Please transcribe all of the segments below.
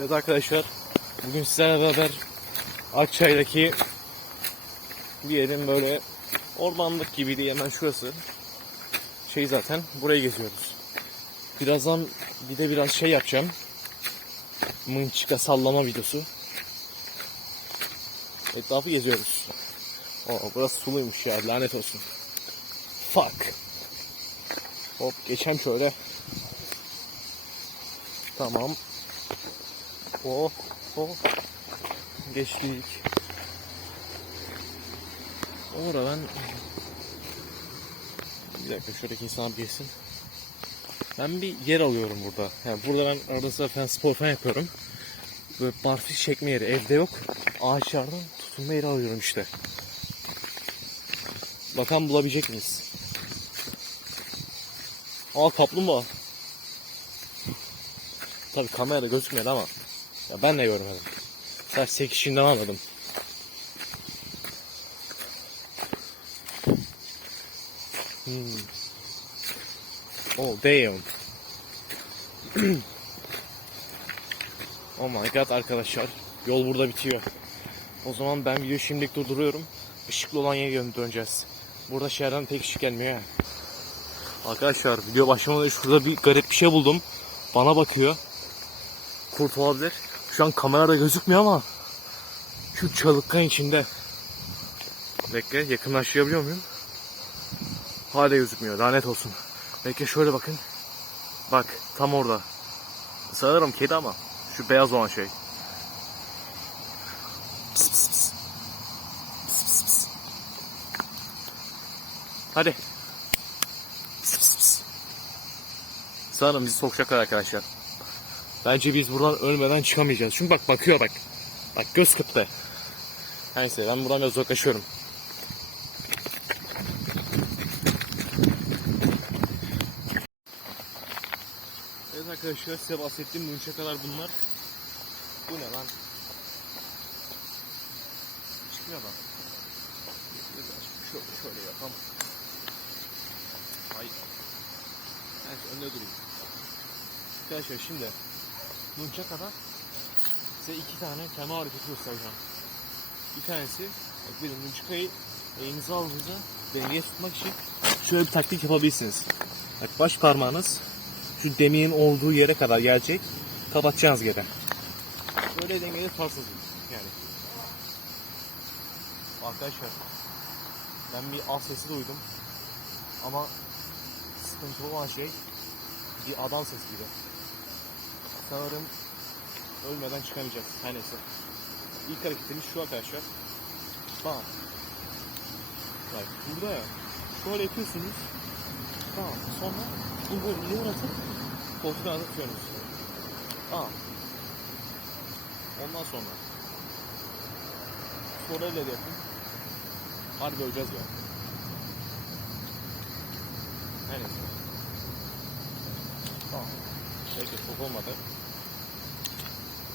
Evet arkadaşlar, bugün sizlerle beraber Akçay'daki bir yerin böyle ormanlık gibiydi hemen şurası. Şey zaten, burayı geziyoruz. Birazdan bir de biraz şey yapacağım. Mınçıka sallama videosu. Etrafı geziyoruz. Oo, burası suluymuş ya, lanet olsun. Fuck. Hop, geçem şöyle. Tamam. Oh, oh. Geçtik. Orada ben... Bir dakika şuradaki insan bir geçsin. Ben bir yer alıyorum burada. Yani burada ben arada sırada falan spor falan yapıyorum. Böyle barfiş çekme yeri evde yok. Ağaçlardan tutunma yeri alıyorum işte. Bakalım bulabilecek miyiz? Aa kaplumbağa. Tabii kamerada gözükmüyor ama ya ben de görmedim. Sadece sekişinden anladım. Hmm. Oh damn. oh my god arkadaşlar. Yol burada bitiyor. O zaman ben videoyu şimdilik durduruyorum. Işıklı olan yere dön- döneceğiz. Burada şehirden pek ışık gelmiyor. Arkadaşlar video başlamadan şurada bir garip bir şey buldum. Bana bakıyor. Kurt olabilir. Şu an kamerada gözükmüyor ama şu çalıkkan içinde. Bekle yakınlaştırabiliyor muyum? Hala gözükmüyor. Lanet olsun. Bekle şöyle bakın. Bak tam orada. Sanırım kedi ama. Şu beyaz olan şey. Hadi. Sanırım bizi sokacaklar arkadaşlar. Bence biz buradan ölmeden çıkamayacağız. Çünkü bak bakıyor bak. Bak göz kırptı. Neyse ben buradan biraz uzaklaşıyorum. Evet arkadaşlar size bahsettiğim bu kadar bunlar. Bu ne lan? Çıkmıyor bak. Şöyle, şöyle yapalım. Hayır. Evet önde durayım. Arkadaşlar şimdi Nuncaka'da size iki tane kemer hareketi göstereceğim. Bir tanesi, bak bir Nuncaka'yı elinize aldığınızda dengeye tutmak için şöyle bir taktik yapabilirsiniz. Bak baş parmağınız şu demirin olduğu yere kadar gelecek. Kapatacaksınız geri. Böyle dengeli tutarsınız yani. Arkadaşlar ben bir az sesi duydum. Ama sıkıntı olan şey bir adam sesi gibi. Sanırım ölmeden çıkamayacağız. Her neyse. İlk hareketimiz şu arkadaşlar. Bam. Bak burada ya. Şöyle yapıyorsunuz. Tamam. Sonra bu böyle yığın atıp koltuğa atıyorsunuz. Tamam. Ondan sonra sol elle de yapın. Harbi öleceğiz ya. Her neyse. Tamam. Belki çok olmadı.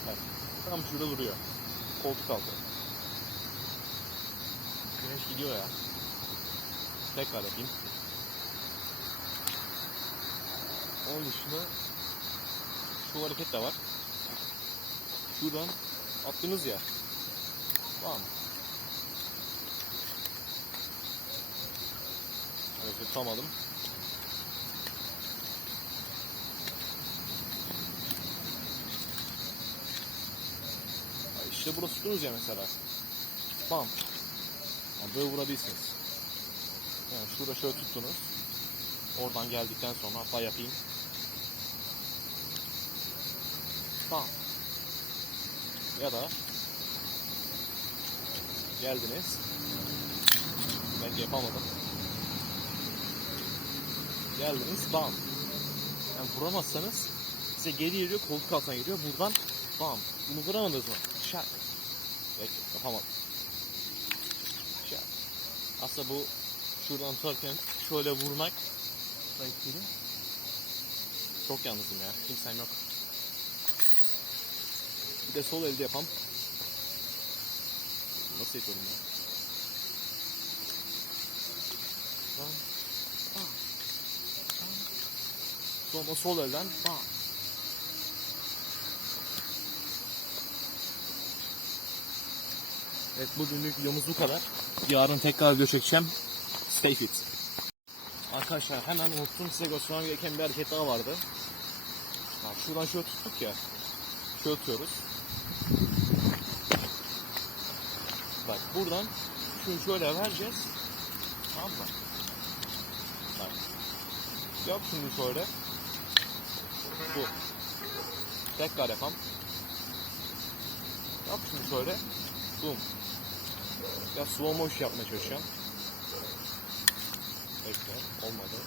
Bak. Tam şurada duruyor. Koltuk altı. Güneş gidiyor ya. Tekrar yapayım. Onun dışında şu hareket de var. Şuradan attınız ya. Tamam. Evet tutamadım. Ay İşte burası tutunuz ya mesela. Bam. Yani böyle vurabilirsiniz. Yani şurada şöyle tuttunuz. Oradan geldikten sonra hatta yapayım. Bam. Ya da geldiniz. Belki yapamadım. Geldiniz bam. Yani vuramazsanız size geri geliyor koltuk altına geliyor. Buradan bam. Bunu vuramadınız mı? Şak. Belki yapamadım. Şak. Aslında bu şuradan tutarken şöyle vurmak Belki Çok yalnızım ya. Kimsem yok. Bir de sol elde yapam. Nasıl yapıyorum ya? Bam. Bam. Bam. Sonra sol elden bam. Evet bugünlük videomuz bu kadar. Yarın tekrar video çekeceğim. Stay fit. Arkadaşlar hemen unuttum size göstermem gereken bir hareket daha vardı. Bak şuradan şöyle tuttuk ya. Şöyle tutuyoruz. Bak buradan şunu şöyle vereceğiz. Tamam mı? Bak. Yap şunu şöyle. Bu. Tekrar yapalım. Yap şunu şöyle. Boom. Ya slow motion yapmaya çalışacağım. Bekle. Olmadı.